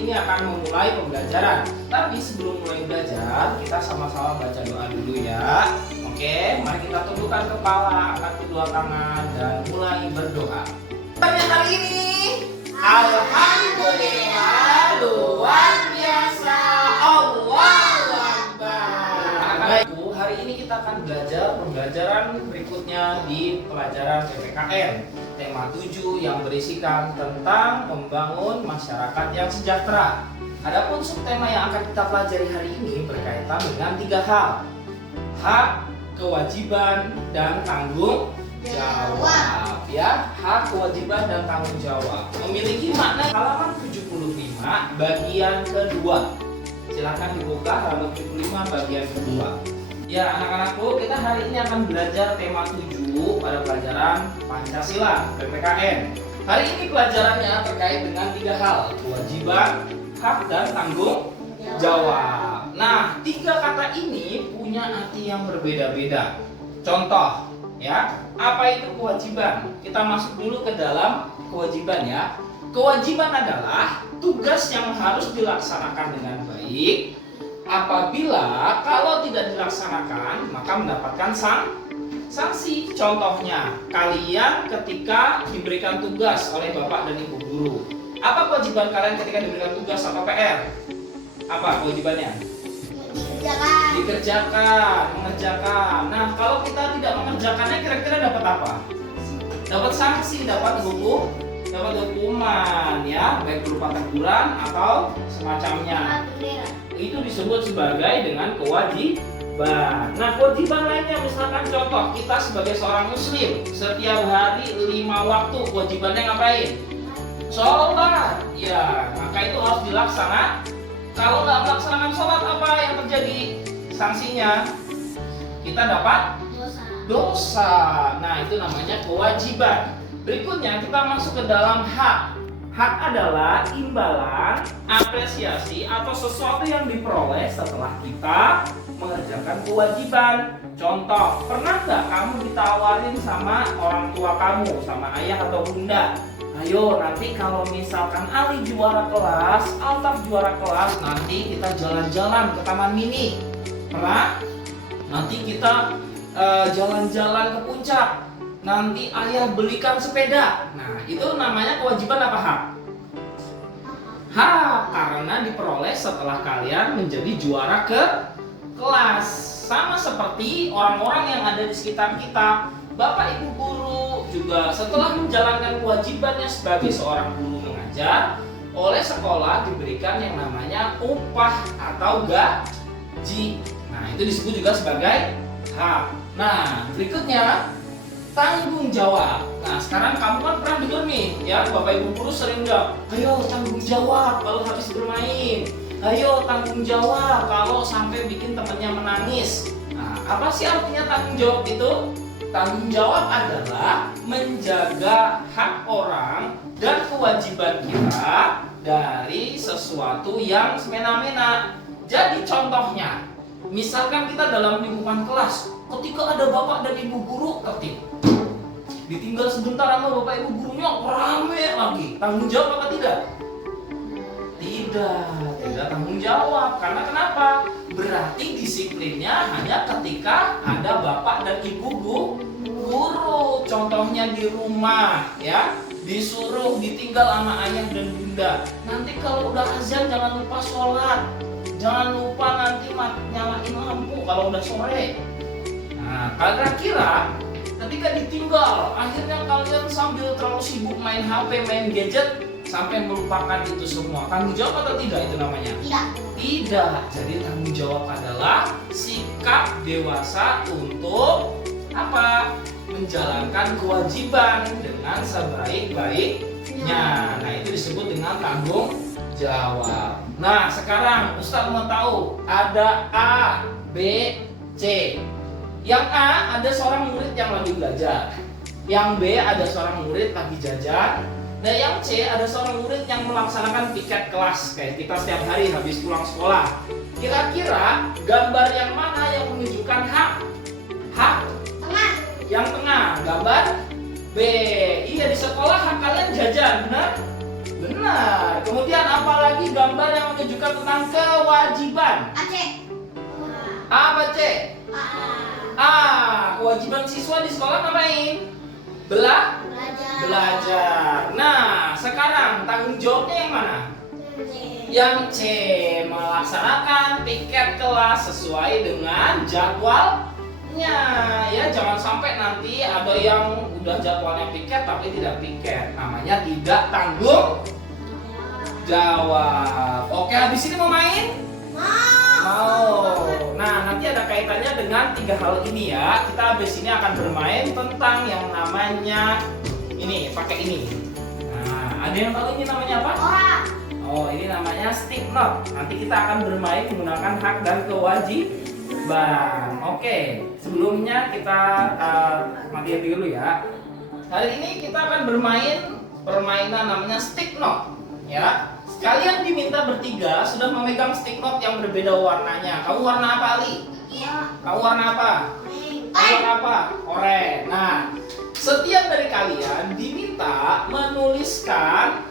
ini akan memulai pembelajaran. Tapi sebelum mulai belajar, kita sama-sama baca doa dulu ya. Oke, mari kita tundukkan kepala, angkat kedua tangan, dan mulai berdoa. Tanya hari ini, alhamdulillah luar biasa, Allahu Akbar. Baik, hari ini kita akan belajar pembelajaran berikutnya di pelajaran PPKN. Tema 7 yang berisikan tentang membangun masyarakat yang sejahtera. Adapun subtema yang akan kita pelajari hari ini berkaitan dengan 3 hal. Hak, kewajiban, dan tanggung jawab. Ya, hak, kewajiban, dan tanggung jawab. Memiliki makna halaman 75 bagian kedua. Silahkan dibuka halaman 75 bagian kedua. Ya, anak-anakku, kita hari ini akan belajar tema 7 pada pelajaran Pancasila PPKN. Hari ini pelajarannya terkait dengan 3 hal, kewajiban, hak, dan tanggung jawab. Nah, 3 kata ini punya arti yang berbeda-beda. Contoh, ya, apa itu kewajiban? Kita masuk dulu ke dalam kewajiban ya. Kewajiban adalah tugas yang harus dilaksanakan dengan baik. Apabila kalau tidak dilaksanakan maka mendapatkan sanksi. Contohnya, kalian ketika diberikan tugas oleh bapak dan ibu guru, apa kewajiban kalian ketika diberikan tugas atau PR? Apa kewajibannya? Mengerjakan. Nah, kalau kita tidak mengerjakannya kira-kira dapat apa? Dapat sanksi, dapat hukuman ya, baik berupa teguran atau semacamnya. Itu disebut sebagai dengan kewajiban. Nah, kewajiban lainnya misalkan contoh, kita sebagai seorang muslim setiap hari 5 waktu kewajibannya ngapain? Sholat. Ya, maka itu harus dilaksanakan. Kalau nggak melaksanakan sholat, apa yang terjadi? Sanksinya kita dapat dosa. Nah, itu namanya kewajiban. Berikutnya kita masuk ke dalam hak. Hak adalah imbalan, apresiasi, atau sesuatu yang diperoleh setelah kita mengerjakan kewajiban. Contoh, pernah nggak kamu ditawarin sama orang tua kamu, sama ayah atau bunda? Ayo, nanti kalau misalkan Ali juara kelas, Altaf juara kelas, nanti kita jalan-jalan ke Taman Mini. Pernah? Nanti kita jalan-jalan ke puncak. Nanti ayah belikan sepeda. Nah, itu namanya kewajiban apa hak? Hak, karena diperoleh setelah kalian menjadi juara ke kelas. Sama seperti orang-orang yang ada di sekitar kita. Bapak ibu guru juga setelah menjalankan kewajibannya sebagai seorang guru mengajar, oleh sekolah diberikan yang namanya upah atau gaji. Nah, itu disebut juga sebagai hak. Nah, berikutnya tanggung jawab. Nah, sekarang kamu kan pernah dengar nih, ya, bapak ibu guru sering bilang, ayo tanggung jawab kalau habis bermain. Ayo tanggung jawab kalau sampai bikin temannya menangis. Nah, apa sih artinya tanggung jawab itu? Tanggung jawab adalah menjaga hak orang dan kewajiban kita dari sesuatu yang semena-mena. Jadi contohnya, misalkan kita dalam lingkungan kelas, ketika ada bapak dan ibu guru tertib, ditinggal sebentar sama bapak ibu gurunya rame lagi, tanggung jawab apa tidak? Tidak tanggung jawab. Karena kenapa? Berarti disiplinnya hanya ketika ada bapak dan ibu guru. Contohnya di rumah ya, disuruh ditinggal sama ayah dan bunda. Nanti kalau udah azan jangan lupa sholat, jangan lupa nanti nyalain lampu kalau udah sore. Nah, kira-kira ketika ditinggal, akhirnya kalian sambil terlalu sibuk main HP, main gadget, sampai melupakan itu semua. Tanggung jawab atau tidak itu namanya? Tidak. Jadi tanggung jawab adalah sikap dewasa untuk apa? Menjalankan kewajiban dengan sebaik-baiknya. Nah, itu disebut dengan tanggung jawab. Nah, sekarang Ustaz mau tahu ada A, B, C. Yang A ada seorang murid yang lagi belajar. Yang B ada seorang murid lagi jajan. Dan yang C ada seorang murid yang melaksanakan piket kelas kayak kita setiap hari habis pulang sekolah. Kira-kira gambar yang mana yang menunjukkan hak? Hak? Tengah. Yang tengah, gambar B. Iya, di sekolah hak kalian jajan, benar? Benar. Kemudian apa lagi gambar yang menunjukkan tentang kewajiban. Apa C? Kewajiban siswa di sekolah ngapain? Belajar. Nah, sekarang tanggung jawabnya yang mana? Yang C, melaksanakan piket kelas sesuai dengan jadwalnya. Ya, jangan sampai nanti ada yang udah jadwalnya piket tapi tidak piket. Namanya tidak tanggung jawab. Oke, habis ini mau main? Mau. Nah, nanti ada kaitannya dengan 3 hal ini ya. Kita habis ini akan bermain tentang yang namanya ini, pakai ini. Nah, ada yang tahu ini namanya apa? Oh, ini namanya stick note. Nanti kita akan bermain menggunakan hak dan kewajiban. Oke, sebelumnya kita matiin dulu ya. Hari ini kita akan bermain permainan namanya stick note. Ya, kalian diminta bertiga sudah memegang stick note yang berbeda warnanya. Kamu warna apa, Ali? Kamu warna apa? Kamu warna apa? Oranye. Nah, setiap dari kalian diminta menuliskan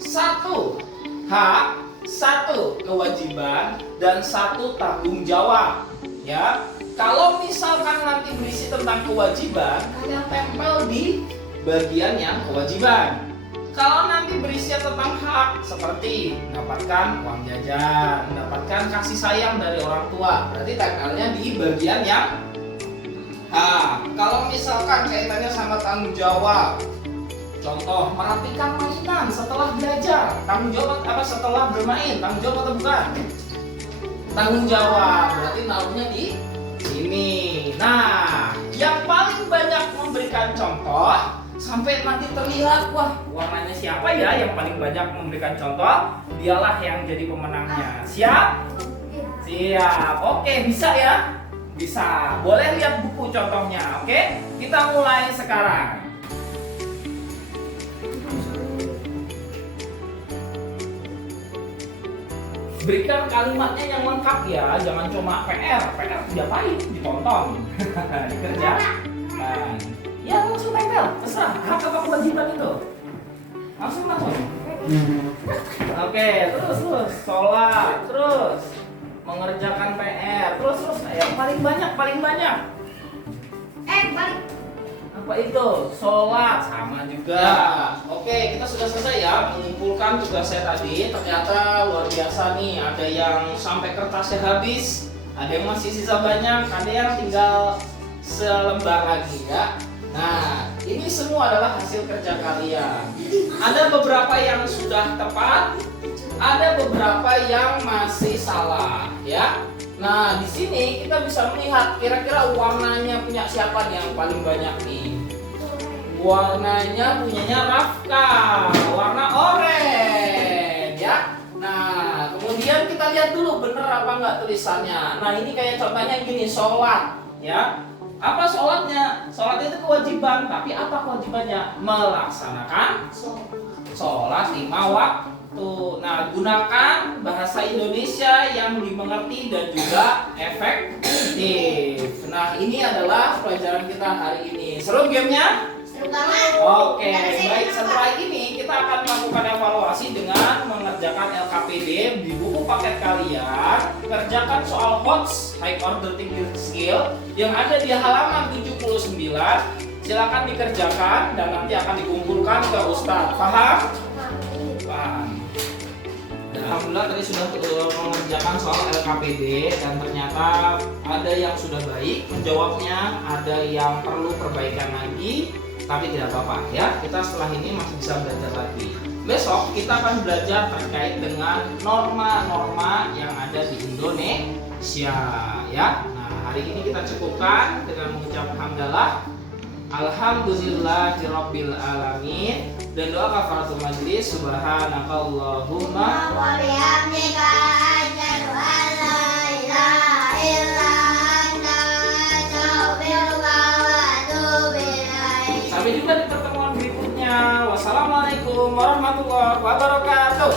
1 hak, 1 kewajiban, dan 1 tanggung jawab. Ya, kalau misalkan nanti berisi tentang kewajiban, kalian tempel di bagian yang kewajiban. Kalau nanti berisi tentang hak, seperti mendapatkan uang jajan, mendapatkan kasih sayang dari orang tua, berarti tempelnya di bagian yang hak. Kalau misalkan kaitannya sama tanggung jawab, contoh, merapikan mainan setelah belajar. Tanggung jawab apa setelah bermain? Tanggung jawab atau bukan? Tanggung jawab. Berarti naruhnya di sini. Nah, yang paling banyak memberikan contoh sampai nanti terlihat, wah, warnanya siapa ya yang paling banyak memberikan contoh? Dialah yang jadi pemenangnya. Siap? Siap. Oke, bisa ya? Bisa. Boleh lihat buku contohnya. Oke? Kita mulai sekarang. Berikan kalimatnya yang lengkap ya, jangan cuma PR diapain, ditonton, dikerjakan. Ya langsung tempel, terserah, hak apa kewajiban itu. Langsung. Oke, terus, sholat, terus mengerjakan PR, terus, yang paling banyak. Apa itu? Sholat, sama juga. Oke, kita sudah selesai ya mengumpulkan tugasnya tadi. Ternyata luar biasa nih, ada yang sampai kertasnya habis, ada yang masih sisa banyak, ada yang tinggal selembar lagi ya. Nah, ini semua adalah hasil kerja kalian. Ada beberapa yang sudah tepat, ada beberapa yang masih salah ya. Nah, di sini kita bisa melihat kira-kira warnanya punya siapa nih yang paling banyak nih. Warnanya punyanya Rafka, warna oranye ya. Nah, kemudian kita lihat dulu bener apa enggak tulisannya. Nah, ini kayak contohnya gini, sholat ya. Apa sholatnya? Sholat itu kewajiban, tapi apa kewajibannya? Melaksanakan sholat 5 waktu. Nah, gunakan bahasa Indonesia yang dimengerti dan juga efektif. Nah, ini adalah pelajaran kita hari ini. Seru gamenya? Seru banget. Oke, baik. Setelah ini kita akan melakukan evaluasi dengan mengerjakan LKPD di buku paket kalian. Kerjakan soal HOTS, High Order Thinking Skill, yang ada di halaman 79. Silakan dikerjakan dan nanti akan dikumpulkan ke Ustadz. Paham? Paham. Alhamdulillah tadi sudah mengerjakan soal LKPD dan ternyata ada yang sudah baik menjawabnya, ada yang perlu perbaikan lagi. Tapi tidak apa-apa ya, kita setelah ini masih bisa belajar lagi. Besok kita akan belajar terkait dengan norma-norma yang ada di Indonesia ya. Nah, hari ini kita cukupkan dengan mengucap hamdalah, alhamdulillahirabbil alamin, dan doa kafaratul majlis, subhanakallahumma wa bihamdika asyhadu an la ilaha illa anta astaghfiruka wa atubu ilaik. Sampai jumpa di pertemuan berikutnya. Wassalamualaikum warahmatullahi wabarakatuh.